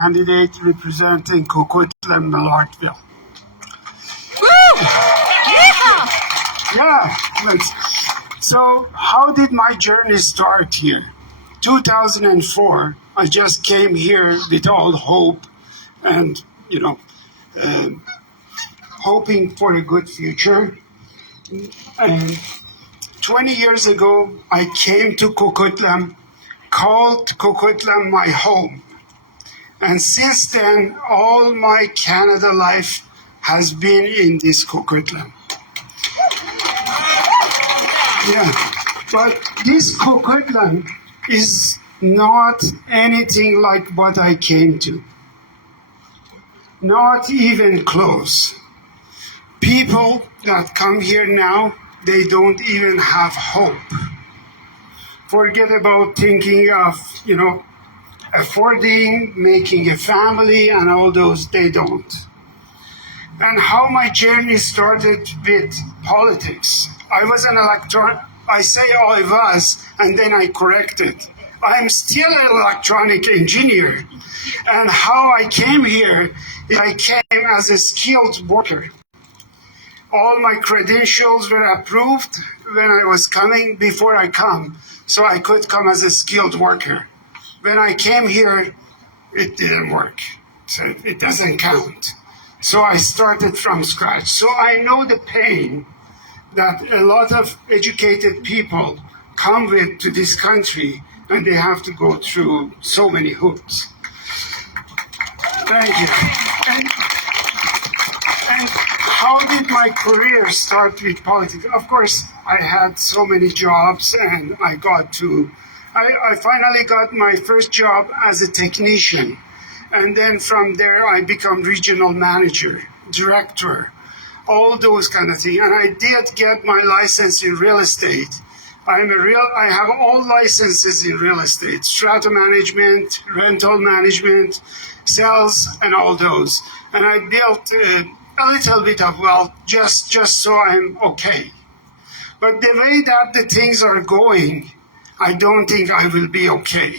candidate representing Coquitlam, Mallartville. Yeah, thanks. So how did my journey start here? 2004, I just came here with all hope and, hoping for a good future. And 20 years ago, I came to Coquitlam, called Coquitlam my home. And since then, all my Canada life has been in this Coquitlam. Yeah, but this Coquitlam is not anything like what I came to. Not even close. People that come here now, they don't even have hope. Forget about thinking of, affording, making a family and all those, they don't. And how my journey started with politics. I was an I say I was, and then I corrected. I'm still an electronic engineer. And how I came here, I came as a skilled worker. All my credentials were approved when I was coming, before I come, so I could come as a skilled worker. When I came here, it didn't work, so it doesn't count. So I started from scratch. So I know the pain that a lot of educated people come with to this country, and they have to go through so many hoops. Thank you. And how did my career start with politics? Of course, I had so many jobs, and I finally got my first job as a technician. And then from there, I become regional manager, director, all those kind of things. And I did get my license in real estate. I have all licenses in real estate, strata management, rental management, sales, and all those. And I built a little bit of wealth just so I'm okay. But the way that the things are going, I don't think I will be okay.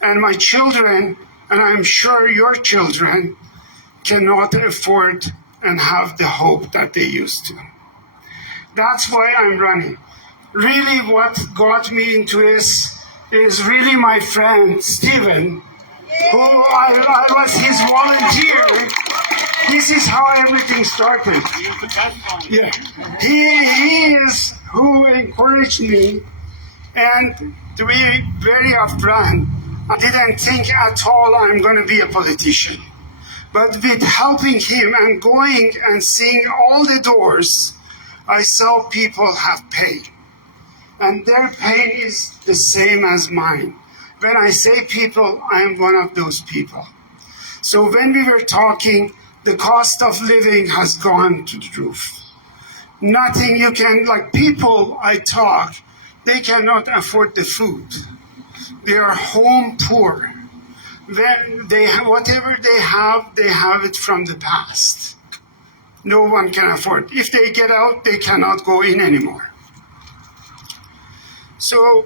And my children, and I'm sure your children, cannot afford and have the hope that they used to. That's why I'm running. Really what got me into this is really my friend Stephen, who I was his volunteer. This is how everything started. Yeah. He is who encouraged me, and to be very upfront, I didn't think at all I'm going to be a politician. But with helping him and going and seeing all the doors, I saw people have pain. And their pain is the same as mine. When I say people, I am one of those people. So when we were talking, the cost of living has gone to the roof. Nothing you can, like people I talk, they cannot afford the food. They are home poor. When whatever they have it from the past. No one can afford. If they get out, they cannot go in anymore. So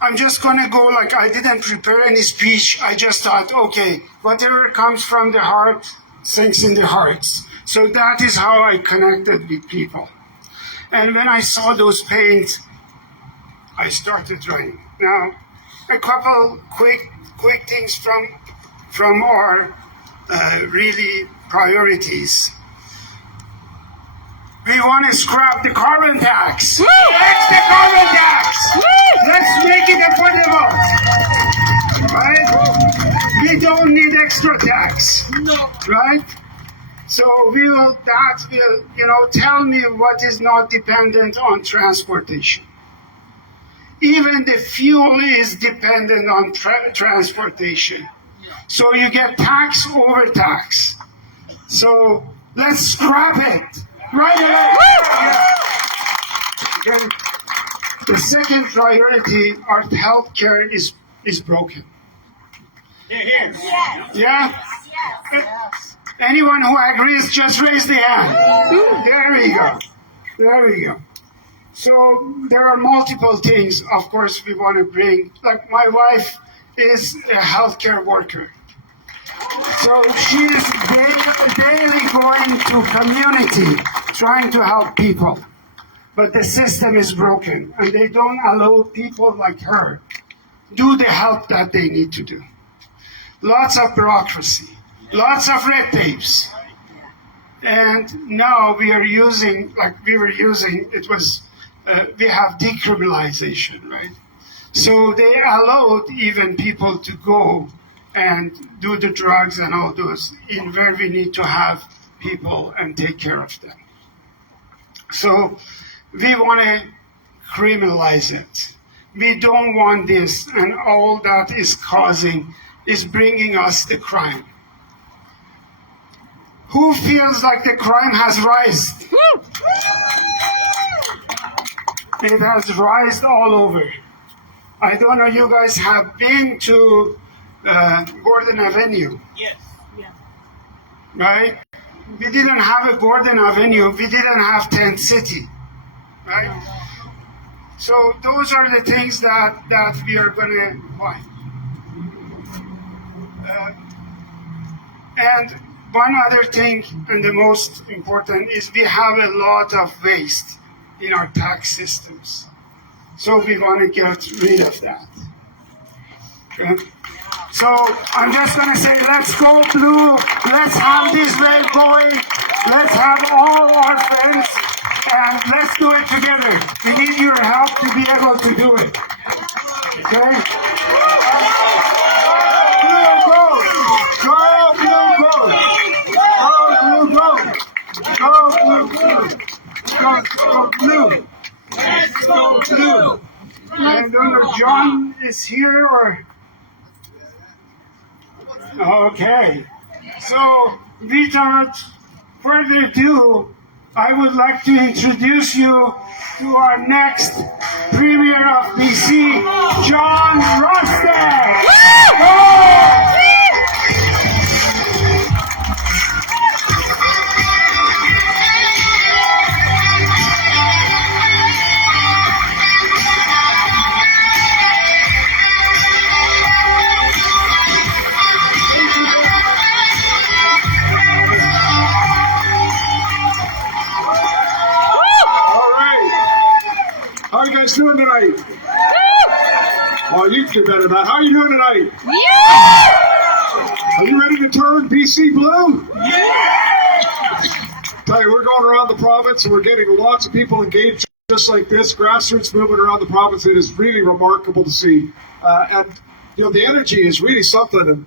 I'm just going to go like I didn't prepare any speech. I just thought, okay, whatever comes from the heart sinks in the hearts. So that is how I connected with people. And when I saw those pains, I started writing. Now, a couple quick things from our really priorities. We want to scrap the carbon tax. Woo! That's the carbon tax. Woo! Let's make it affordable. Right? We don't need extra tax. No. Right? So that will, tell me what is not dependent on transportation. Even the fuel is dependent on transportation. So you get tax over tax. So let's scrap it. Right away. Okay. The second priority, our healthcare is broken. Yes. Yeah? Yes. Anyone who agrees, just raise the hand. There we go. So there are multiple things, of course, we want to bring. Like my wife is a healthcare worker. So she's daily going to community, trying to help people. But the system is broken, and they don't allow people like her do the help that they need to do. Lots of bureaucracy, lots of red tapes. And now we are using, we have decriminalization, right? So they allowed even people to go and do the drugs and all those in where we need to have people and take care of them. So we want to criminalize it. We don't want this, and all that is causing is bringing us the crime. Who feels like the crime has risen? It has risen all over. I don't know, you guys have been to Gordon Avenue? Yes. Yeah. Right? We didn't have a Gordon Avenue. We didn't have Tent City. Right? So those are the things that we are going to buy. And one other thing, and the most important, is we have a lot of waste in our tax systems. So we want to get rid of that. Okay? So I'm just going to say, let's go blue. Let's have this wave going. Let's have all our friends, and let's do it together. We need your help to be able to do it. Okay? Blue, go! Go, blue, go! Go, blue, go! Go, blue, go! Go, blue! Let's go blue. And John is here, or? Okay. So, without further ado, I would like to introduce you to our next Premier of BC, John Rustad. Doing tonight? Oh, you do better than that. How are you doing tonight? Yeah! Are you ready to turn BC blue? Yeah! Tell you, we're going around the province and we're getting lots of people engaged just like this, grassroots movement around the province. It is really remarkable to see. And, you know, the energy is really something. And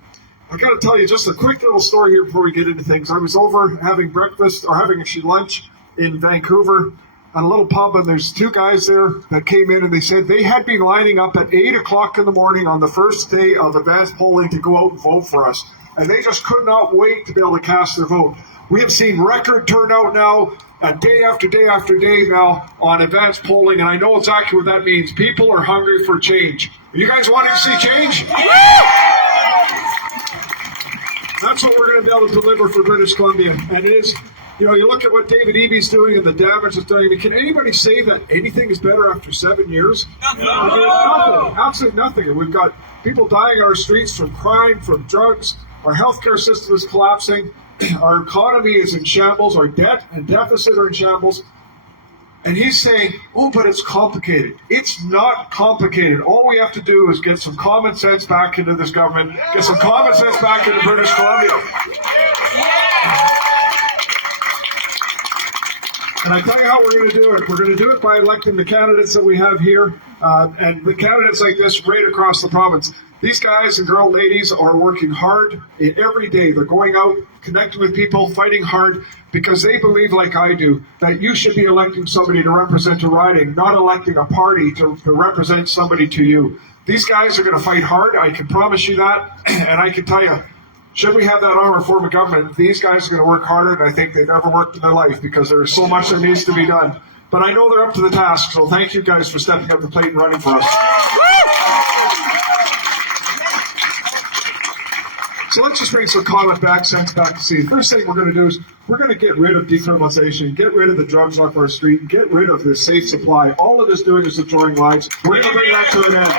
I got to tell you just a quick little story here before we get into things. I was over having breakfast, or having actually lunch in Vancouver, at a little pub, and there's two guys there that came in and they said they had been lining up at 8 o'clock in the morning on the first day of advanced polling to go out and vote for us. And they just could not wait to be able to cast their vote. We have seen record turnout now, day after day after day now on advanced polling, and I know exactly what that means. People are hungry for change. Are you guys wanting to see change? That's what we're going to be able to deliver for British Columbia. And it is, you know, you look at what David Eby's doing and the damage it's doing. I mean, can anybody say that anything is better after 7 years? Nothing. I mean, nothing. Absolutely nothing. And we've got people dying on our streets from crime, from drugs. Our healthcare system is collapsing. Our economy is in shambles. Our debt and deficit are in shambles. And he's saying, oh, but it's complicated. It's not complicated. All we have to do is get some common sense back into this government, get some common sense back into British Columbia. And I tell you how we're going to do it. We're going to do it by electing the candidates that we have here, and the candidates like this right across the province. These guys and girl ladies are working hard every day. They're going out, connecting with people, fighting hard, because they believe, like I do, that you should be electing somebody to represent a riding, not electing a party to represent somebody to you. These guys are going to fight hard. I can promise you that. And I can tell you, should we have that armor form of government, these guys are going to work harder than I think they've ever worked in their life, because there is so much that needs to be done. But I know they're up to the task, so thank you guys for stepping up the plate and running for us. So let's just bring some common sense back to see. The first thing we're going to do is we're going to get rid of decriminalization, get rid of the drugs off our street, and get rid of the safe supply. All of this doing is destroying lives. We're going to bring that to an end.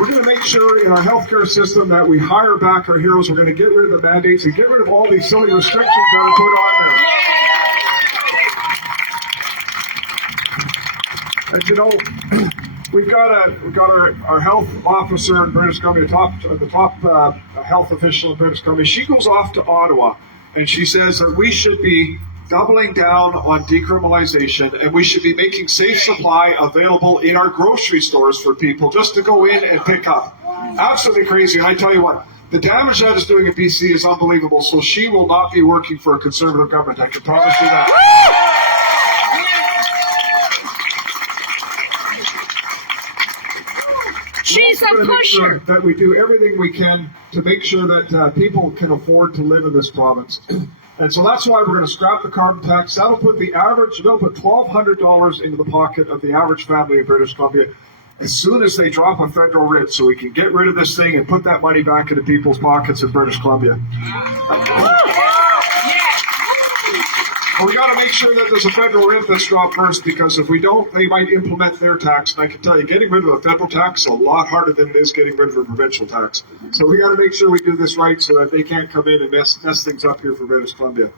We're going to make sure in our healthcare system that we hire back our heroes. We're going to get rid of the mandates and get rid of all these silly restrictions that are put on there. And you know, we've got our health officer in British Columbia, the top health official in British Columbia. She goes off to Ottawa and she says that we should be doubling down on decriminalization, and we should be making safe supply available in our grocery stores for people just to go in and pick up. Absolutely crazy. And I tell you what, the damage that is doing in BC is unbelievable. So she will not be working for a Conservative government. I can promise you that. She's a pusher. That we do everything we can to make sure that people can afford to live in this province. And so that's why we're going to scrap the carbon tax. That'll put $1,200 into the pocket of the average family in British Columbia as soon as they drop a federal writ, so we can get rid of this thing and put that money back into people's pockets in British Columbia. We got to make sure that there's a federal rate that's dropped first, because if we don't, they might implement their tax. And I can tell you, getting rid of a federal tax is a lot harder than it is getting rid of a provincial tax. So we got to make sure we do this right so that they can't come in and mess things up here for British Columbia.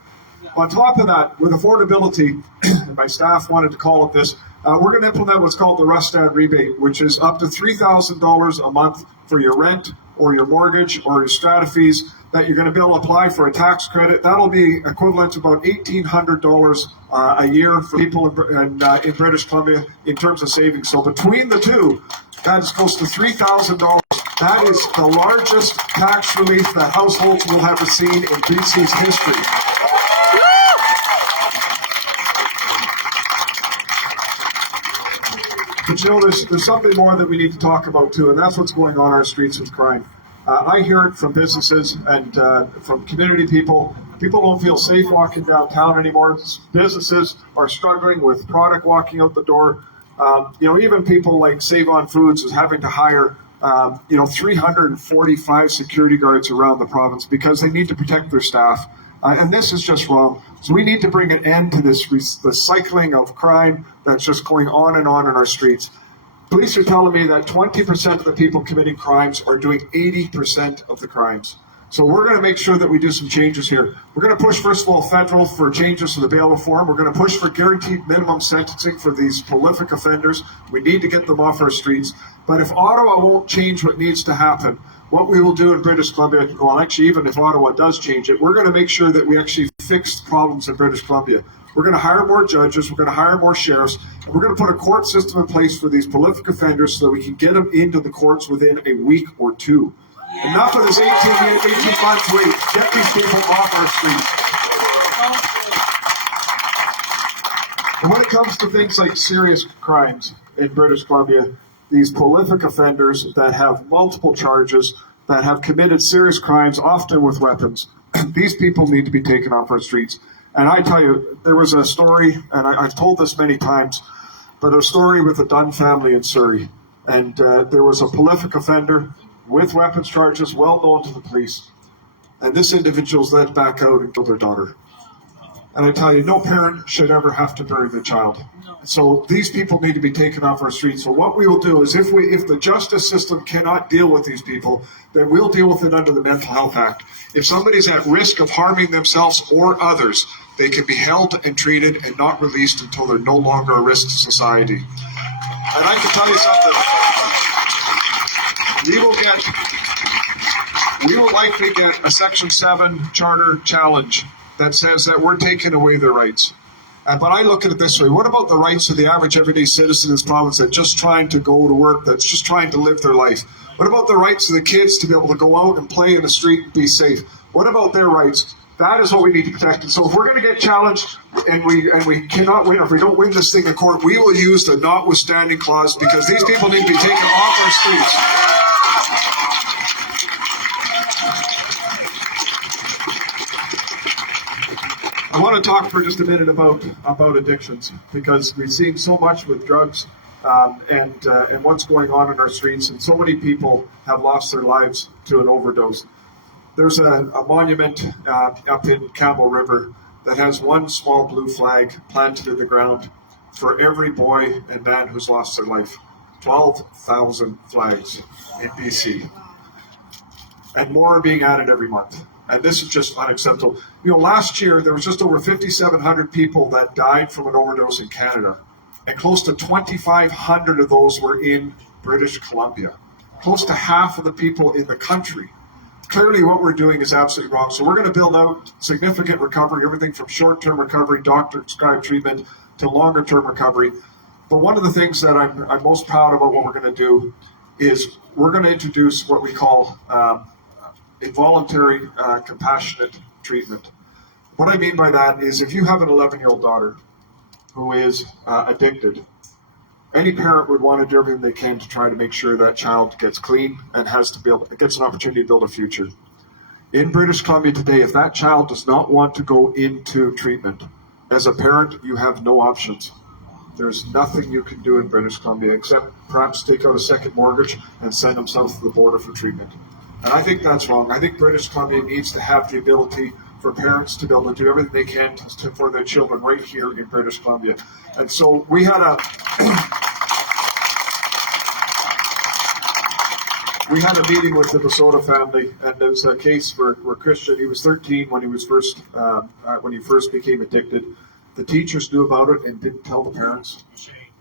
On top of that, with affordability, and my staff wanted to call it this, we're going to implement what's called the Rustad rebate, which is up to $3,000 a month for your rent or your mortgage or your strata fees that you're going to be able to apply for a tax credit. That'll be equivalent to about $1,800 a year for people in British Columbia in terms of savings. So between the two, that is close to $3,000. That is the largest tax relief that households will have seen in BC's history. But you know, there's something more that we need to talk about too, and that's what's going on our streets with crime. I hear it from businesses and from community people. People don't feel safe walking downtown anymore. Businesses are struggling with product walking out the door. Even people like Save On Foods is having to hire 345 security guards around the province because they need to protect their staff. And this is just wrong. So we need to bring an end to this cycling of crime that's just going on in our streets. Police are telling me that 20% of the people committing crimes are doing 80% of the crimes. So we're going to make sure that we do some changes here. We're going to push, first of all, federal for changes to the bail reform. We're going to push for guaranteed minimum sentencing for these prolific offenders. We need to get them off our streets. But if Ottawa won't change what needs to happen, what we will do in British Columbia, well, actually, even if Ottawa does change it, we're going to make sure that we actually fix problems in British Columbia. We're going to hire more judges, we're going to hire more sheriffs, and we're going to put a court system in place for these prolific offenders so that we can get them into the courts within a week or two. Enough of this 18 months wait. Get these people off our streets. And when it comes to things like serious crimes in British Columbia, these prolific offenders that have multiple charges, that have committed serious crimes, often with weapons, these people need to be taken off our streets. And I tell you, there was a story, and I've told this many times, but a story with the Dunn family in Surrey. And there was a prolific offender with weapons charges, well known to the police. And this individual's let back out and killed their daughter. And I tell you, no parent should ever have to bury their child. So these people need to be taken off our streets. So what we will do is if the justice system cannot deal with these people, then we'll deal with it under the Mental Health Act. If somebody's at risk of harming themselves or others, they can be held and treated and not released until they're no longer a risk to society. And I can tell you something. We will likely get a Section 7 charter challenge that says that we're taking away their rights. But I look at it this way. What about the rights of the average everyday citizen in this province that's just trying to go to work, that's just trying to live their life? What about the rights of the kids to be able to go out and play in the street and be safe? What about their rights? That is what we need to protect. And so if we're going to get challenged and we cannot win, or if we don't win this thing in court, we will use the notwithstanding clause, because these people need to be taken off our streets. I want to talk for just a minute about addictions, because we've seen so much with drugs and what's going on in our streets, and so many people have lost their lives to an overdose. There's a monument up in Campbell River that has one small blue flag planted in the ground for every boy and man who's lost their life. 12,000 flags in BC. And more are being added every month. And this is just unacceptable. Last year there was just over 5,700 people that died from an overdose in Canada. And close to 2,500 of those were in British Columbia. Close to half of the people in the country. Clearly what we're doing is absolutely wrong. So we're going to build out significant recovery, everything from short-term recovery, doctor-prescribed treatment, to longer-term recovery. But one of the things that I'm most proud about what we're going to do is we're going to introduce what we call involuntary compassionate treatment. What I mean by that is if you have an 11-year-old daughter who is addicted, any parent would want to do everything they can to try to make sure that child gets clean and gets an opportunity to build a future. In British Columbia today, if that child does not want to go into treatment, as a parent, you have no options. There's nothing you can do in British Columbia except perhaps take out a second mortgage and send them south to the border for treatment. And I think that's wrong. I think British Columbia needs to have the ability for parents to be able to do everything they can for their children right here in British Columbia. And so we had a meeting with the Basota family, and there was a case where Christian, he was 13 when he first became addicted. The teachers knew about it and didn't tell the parents.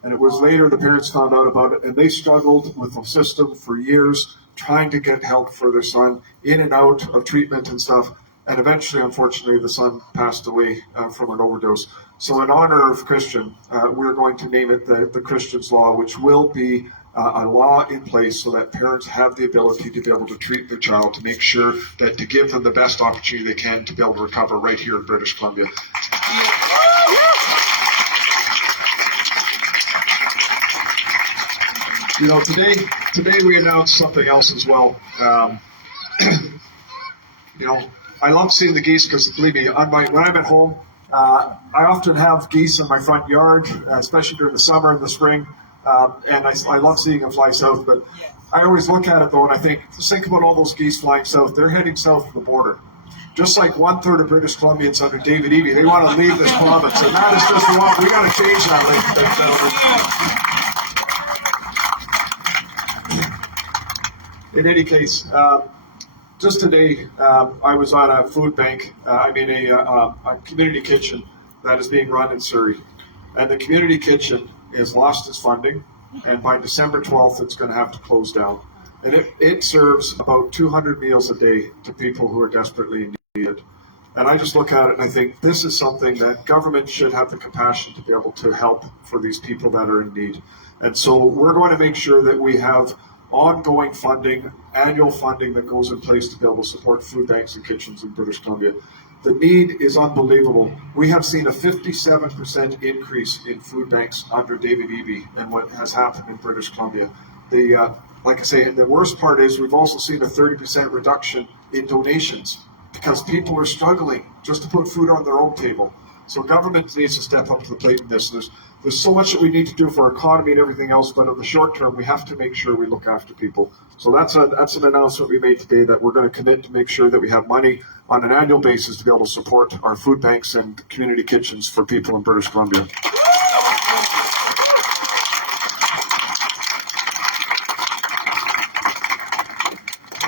And it was later the parents found out about it, and they struggled with the system for years, trying to get help for their son in and out of treatment and stuff. And eventually, unfortunately, the son passed away from an overdose. So in honor of Christian, we're going to name it the Christian's Law, which will be a law in place so that parents have the ability to be able to treat their child, to make sure that to give them the best opportunity they can to be able to recover right here in British Columbia. Today we announced something else as well. I love seeing the geese because, believe me, when I'm at home, I often have geese in my front yard, especially during the summer and the spring, and I love seeing them fly south. But I always look at it though, and I think about all those geese flying south. They're heading south of the border. Just like 1/3 of British Columbians under David Eby, they want to leave this province, and that is just wrong. We got to change that, ladies and gentlemen. In any case, just today, I was on a food bank, a community kitchen that is being run in Surrey. And the community kitchen has lost its funding, and by December 12th, it's going to have to close down. And it serves about 200 meals a day to people who are desperately needed. And I just look at it and I think this is something that government should have the compassion to be able to help for these people that are in need. And so we're going to make sure that we have ongoing funding, annual funding that goes in place to be able to support food banks and kitchens in British Columbia. The need is unbelievable. We have seen a 57% increase in food banks under David Eby and what has happened in British Columbia. Like I say, the worst part is we've also seen a 30% reduction in donations because people are struggling just to put food on their own table. So government needs to step up to the plate in this. There's so much that we need to do for our economy and everything else, but in the short term, we have to make sure we look after people. So that's an announcement we made today that we're going to commit to make sure that we have money on an annual basis to be able to support our food banks and community kitchens for people in British Columbia.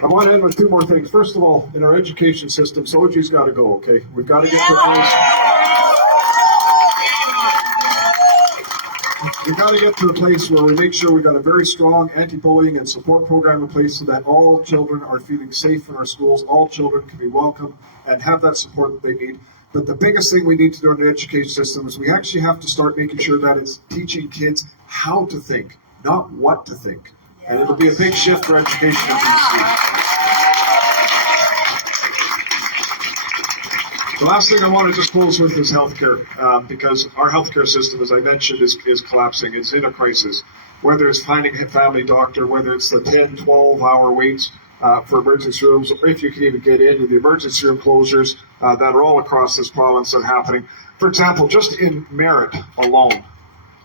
I want to end with two more things. First of all, in our education system, Soji's got to go, okay? We've got to get to a place. We've got to get to a place where we make sure we've got a very strong anti-bullying and support program in place so that all children are feeling safe in our schools, all children can be welcome and have that support that they need. But the biggest thing we need to do in the education system is we actually have to start making sure that it's teaching kids how to think, not what to think. And it'll be a big shift for education in BC. The last thing I want to just close with is healthcare, because our healthcare system, as I mentioned, is collapsing. It's in a crisis. Whether it's finding a family doctor, whether it's the 10, 12-hour waits for emergency rooms, or if you can even get into the emergency room closures that are all across this province that are happening. For example, just in Merritt alone,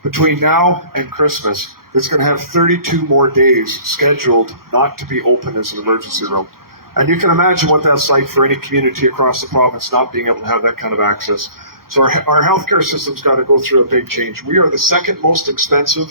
between now and Christmas, it's going to have 32 more days scheduled not to be open as an emergency room. And you can imagine what that's like for any community across the province not being able to have that kind of access. So our healthcare system's got to go through a big change. We are the second most expensive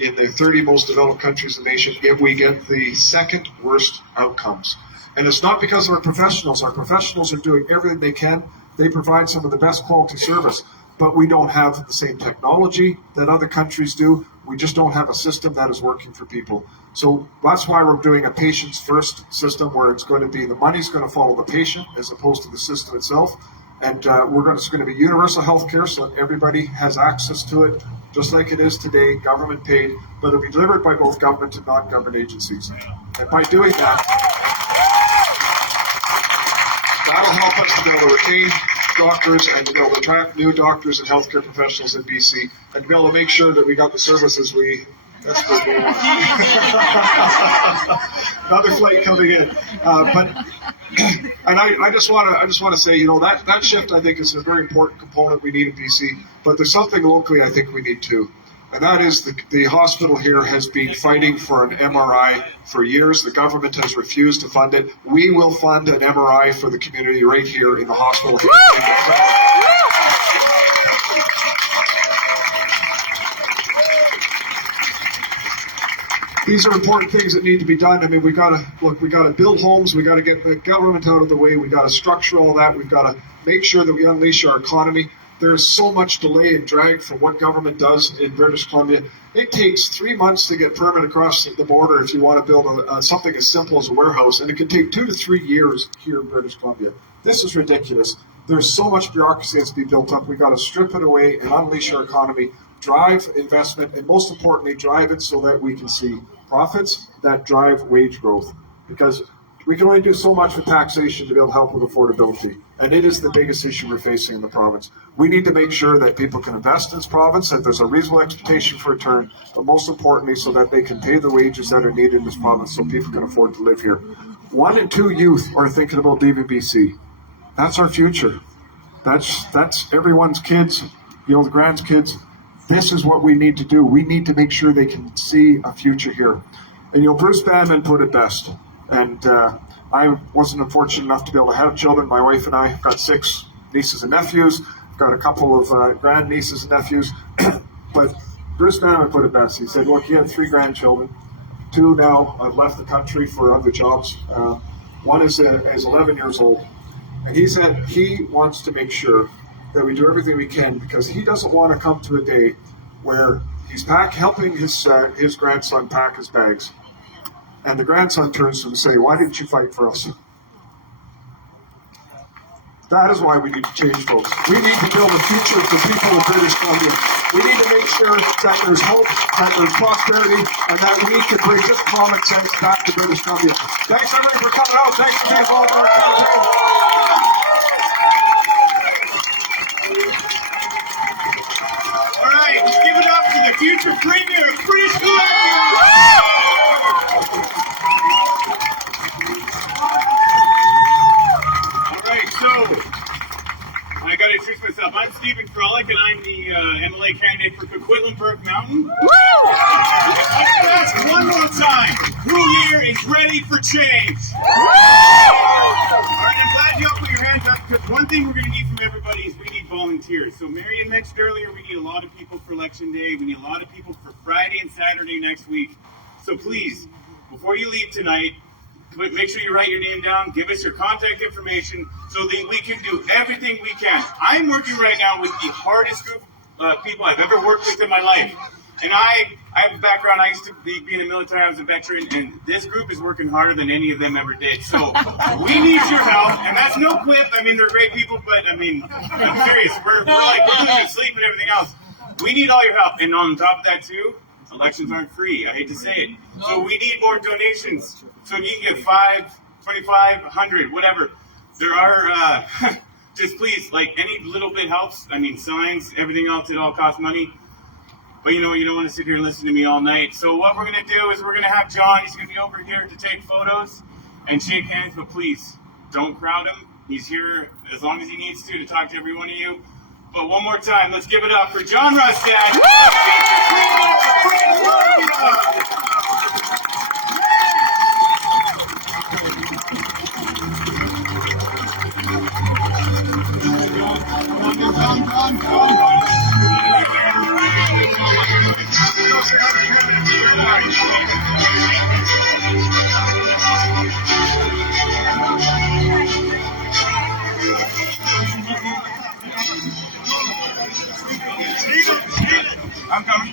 in the 30 most developed countries in the nation, yet we get the second worst outcomes. And it's not because of our professionals. Our professionals are doing everything they can. They provide some of the best quality service, but we don't have the same technology that other countries do. We just don't have a system that is working for people. So that's why we're doing a patients first system, where it's going to be the money's going to follow the patient as opposed to the system itself. And it's going to be universal health care, so that everybody has access to it, just like it is today, government paid, but it'll be delivered by both government and non-government agencies. And by doing that, that'll help us to be able to retain doctors and to be able to attract new doctors and healthcare professionals in BC, and to be able to make sure that we got the services we. That's what we want. Another flight coming in, and I just want to say, that shift, I think, is a very important component we need in BC. But there's something locally I think we need too. And that is the hospital here has been fighting for an MRI for years. The government has refused to fund it. We will fund an MRI for the community right here in the hospital. These are important things that need to be done. I mean, we got to build homes. We got to get the government out of the way. We got to structure all that. We've got to make sure that we unleash our economy. There's so much delay and drag from what government does in British Columbia. It takes 3 months to get permit across the border if you want to build something as simple as a warehouse, and it can take 2 to 3 years here in British Columbia. This is ridiculous. There's so much bureaucracy that's to be built up. We've got to strip it away and unleash our economy, drive investment, and most importantly, drive it so that we can see profits that drive wage growth. Because we can only do so much with taxation to be able to help with affordability. And it is the biggest issue we're facing in the province. We need to make sure that people can invest in this province, that there's a reasonable expectation for return, but most importantly, so that they can pay the wages that are needed in this province so people can afford to live here. 1 in 2 youth are thinking about leaving BC. That's our future. That's everyone's kids, the grandkids. This is what we need to do. We need to make sure they can see a future here. And Bruce Banman put it best. And I wasn't unfortunate enough to be able to have children. My wife and I have got 6 nieces and nephews. Got a couple of grandnieces and nephews. But Bruce Banman put it best. He said, look, he had 3 grandchildren. 2 now have left the country for other jobs. One is 11 years old. And he said he wants to make sure that we do everything we can, because he doesn't want to come to a day where he's helping his grandson pack his bags. And the grandson turns to him and says, why didn't you fight for us? That is why we need to change, folks. We need to build a future for people of British Columbia. We need to make sure that there's hope, that there's prosperity, and that we can bring just common sense back to British Columbia. Thanks everybody for coming out. Thanks for being involved in our campaign. All right, let's give it up for the future Premier of British Columbia. I got to introduce myself. I'm Stephen Frolick, and I'm the MLA candidate for Coquitlam-Burke Mountain. Woo! I'm going to ask one more time, who here is ready for change? Woo! All right, I'm glad you all put your hands up, because one thing we're going to need from everybody is we need volunteers. So Marion mentioned earlier, we need a lot of people for Election Day. We need a lot of people for Friday and Saturday next week. So please, before you leave tonight, make sure you write your name down, give us your contact information so that we can do everything we can. I'm working right now with the hardest group of people I've ever worked with in my life. And I have a background, I used to be in the military, I was a veteran, and this group is working harder than any of them ever did. So we need your help, and that's no quip. I mean, they're great people, but I mean, I'm serious. We're losing sleep and everything else. We need all your help. And on top of that too, elections aren't free. I hate to say it. So we need more donations. So if you can give 5, 25, 100, whatever. There are, just please, like, any little bit helps. I mean, signs, everything else, it all costs money. But you know, you don't want to sit here and listen to me all night. So what we're going to do is we're going to have John. He's going to be over here to take photos and shake hands. But please, don't crowd him. He's here as long as he needs to talk to every one of you. But one more time, let's give it up for John Rustad. Come on. I'm coming.